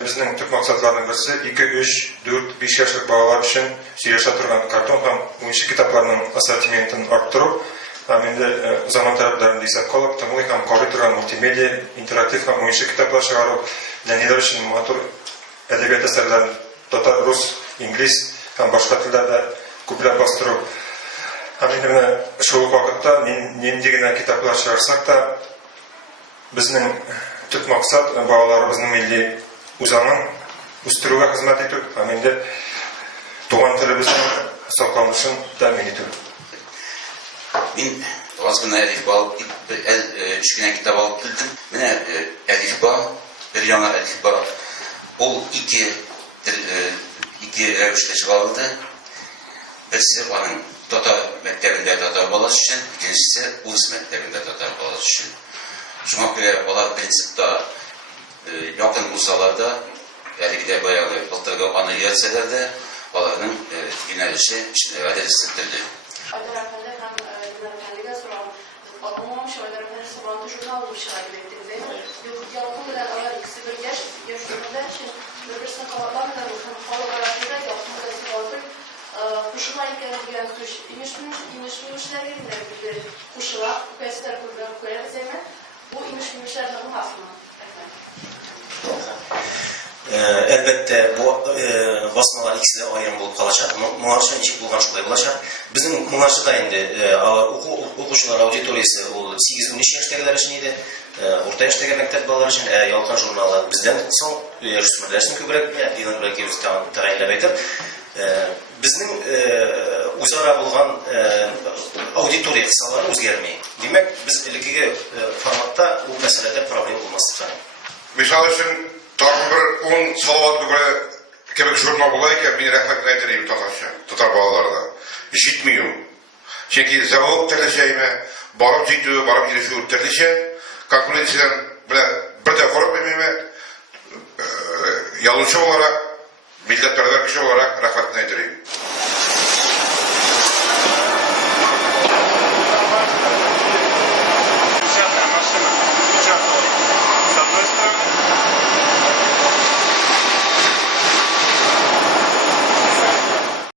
Bizning tüp maksatlarının birisi 2, 3, 4, 5 yaşlık balalar için süreçte turgan karton hem oyuncu kitaplarının asortimentini arttırıp hem endi zaman taraflarını deysek kalıp tımlı hem qarı turgan multimedia, interaktif hem oyuncu kitaplar çıkarıp neler için motor edebiyat eserlerini Tatar, Rus, İngiliz hem başka tillerde ko'plab bastırıp hem endi şu vakitte nendegina kitaplar çıkarsak da bizning tüp maksat balalarımızın milli uzamın üstürüge hizmet etip hem endi tuğan tilimizin saklanışını temin etip. Men ozgina alifbo alıp, kichkina kitap alıp keldim. Mana alifbo, bir yana alifbo. O iki ravishda chiqarildi. Birisi onun Tatar maktabida Tatar bolasi uchun, ikkinchisi o'z maktabida Tatar bolasi uchun. Shunga ko'ra ular prinsipda yaqin bo'lsalarda, haligi boyagi bultirgi analizatsiyalarda ularning yo'nalishi adreslantirildi. Elbette bu basmalar ikisi de ayrım bulup kalacak. Muharşa içik bulgan şulay bulacak. Bizim muharşada indi okuşular auditoriyası 8-13 yaştagilar için idi. Orta yaştagi mektep balalar için Yalkan jurnalı bizden son ösmürlersin köbürek yılın birisi tayinlebeydir. Bizning o'zaro bo'lgan auditoriya hisoblari o'zgarmaydi. Demak, biz ilgili formatda bu masalada problem bo'lmasligini. Misal uchun tag'in bir 10 salavatga ko'ra kerak jurnal bo'layotgan, men rahmat aytaylik Tatar bolalarida. Eshitmayman. Chunki zavod tilashaymi, borib jiddiy, borib yurishib o'tirlishi, konkurensiyadan bilan birda qarab bilmayman. Yoluvchi olarak, millatparvar kishi olarak rahmat aytaylik.